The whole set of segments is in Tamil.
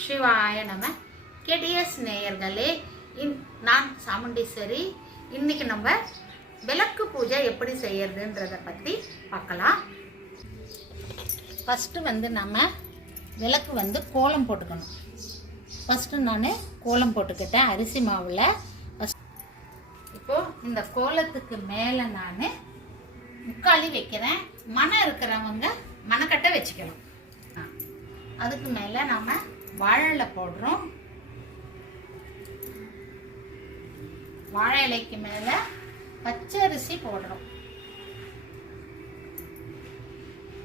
சிவாய நம்ம கெடியஸ் நேயர்களே இன் நான் சாமுண்டீஸ்வரி. இன்னைக்கு நம்ம விளக்கு பூஜை எப்படி செய்யறதுன்றதை பற்றி பார்க்கலாம். ஃபஸ்ட்டு வந்து நம்ம விளக்கு வந்து கோலம் போட்டுக்கணும். ஃபஸ்ட்டு நான் கோலம் போட்டுக்கிட்டேன் அரிசி மாவில். இப்போ இந்த கோலத்துக்கு மேலே நான் முக்காலி வைக்கிறேன். மனம் இருக்கிறவங்க மனக்கட்டை வச்சுக்கணும். அதுக்கு மேலே நம்ம வாழை போடுறோம். வாழை இலைக்கு மேலே பச்சை அரிசி போடுறோம்.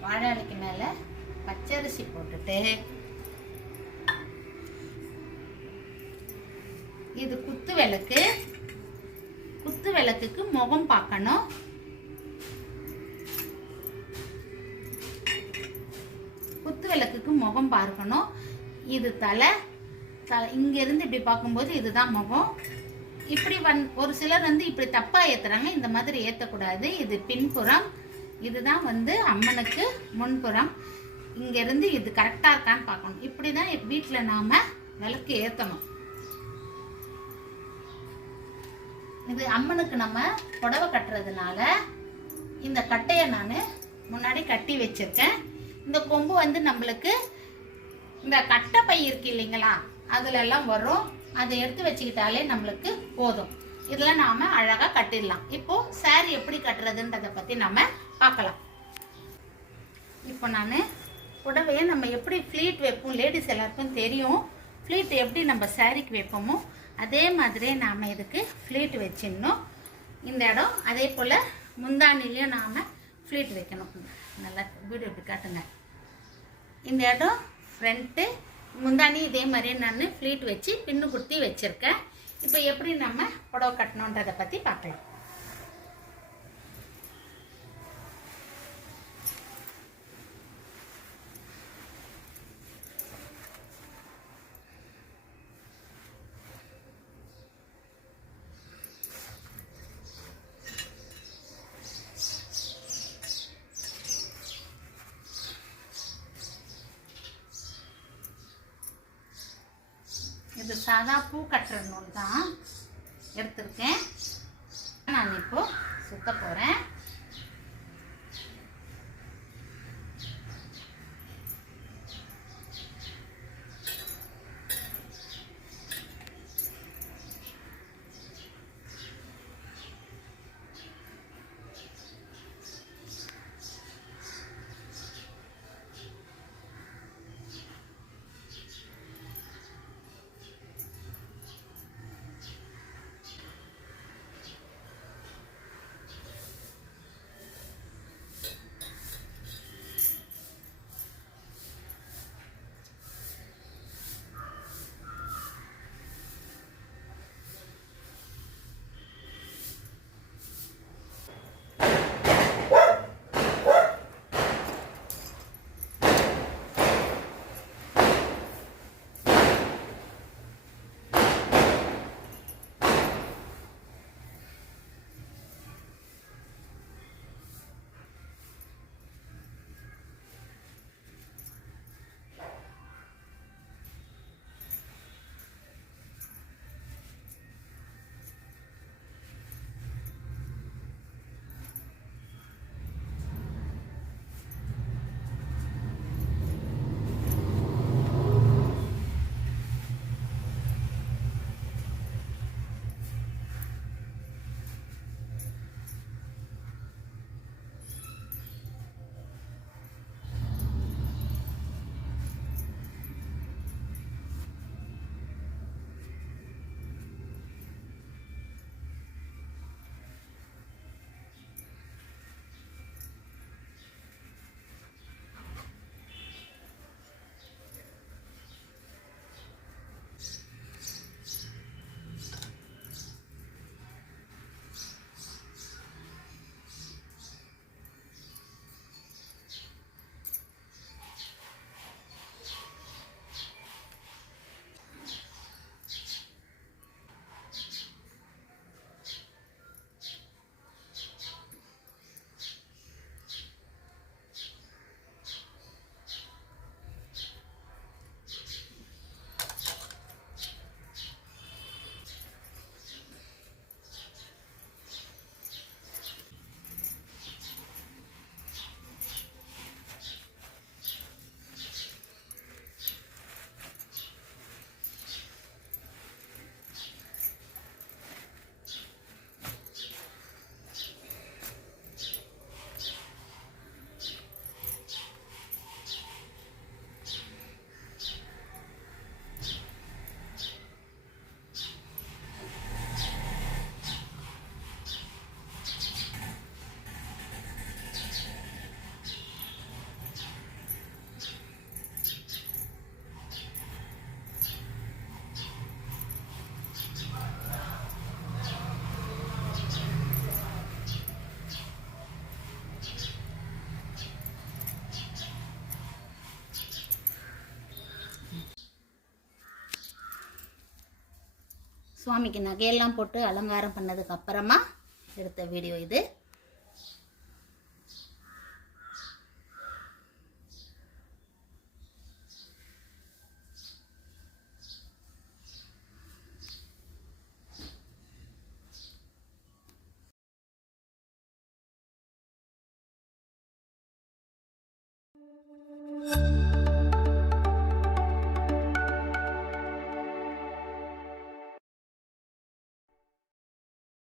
வாழை இலைக்கு மேலே பச்சரிசி போட்டுட்டு இது குத்து விளக்கு. குத்து விளக்குக்கு முகம் பார்க்கணும். குத்து விளக்குக்கு முகம் பார்க்கணும். இது தலை தலை இங்கேருந்து இப்படி பார்க்கும்போது இதுதான் முகம். இப்படி வந் ஒரு சிலர் வந்து இப்படி தப்பாக ஏற்றுறாங்க இந்த மாதிரி ஏற்றக்கூடாது இது பின்புறம் இதுதான் வந்து அம்மனுக்கு முன்புறம். இங்கேருந்து இது கரெக்டாக இருக்கான்னு பார்க்கணும். இப்படி தான் வீட்டில் நாம் விளக்கு ஏற்றணும் இது அம்மனுக்கு நம்ம புடவை கட்டுறதுனால இந்த கட்டையை நான் முன்னாடி கட்டி வச்சிருக்கேன். இந்த கொம்பு வந்து நம்மளுக்கு இந்த கட்டை இருக்கு இல்லைங்களா? அதுல எல்லாம் வரும். அதை எடுத்து வச்சுக்கிட்டாலே நம்மளுக்கு போதும். இதில் நாம அழகா கட்டிடலாம். இப்போ சாரி எப்படி கட்டுறதுன்றதை பத்தி நாம பார்க்கலாம். இப்போ நான் புடவையை நம்ம எப்படி ஃப்ளீட் வைப்போம்? லேடிஸ் எல்லாருக்கும் தெரியும். ஃப்ளீட் எப்படி நம்ம சாரிக்கு வைப்போமோ அதே மாதிரியே நாம் இதுக்கு ஃப்ளீட் வச்சிடணும். இந்த இடம் அதே போல் முந்தானிலையும் நாம் ஃப்ளீட் வைக்கணும். நல்லா வீடியோ இப்படி காட்டுங்க. இந்த இடம் ஃப்ரண்ட்டு முந்தானி இதே மாதிரியே நான் ஃப்ளீட் வச்சு பின்னு குத்தி வச்சுருக்கேன். இப்போ எப்படி நம்ம புடவை கட்டணுன்றதை பற்றி பார்க்கலாம். இது சாதா பூ கட்டுற நூல் தான் எடுத்திருக்கேன். நான் இப்போது சுத்த போகிறேன் சுவாமிக்கு நகையெல்லாம் போட்டு அலங்காரம் பண்ணதுக்கு அப்புறமா எடுத்த வீடியோ இது.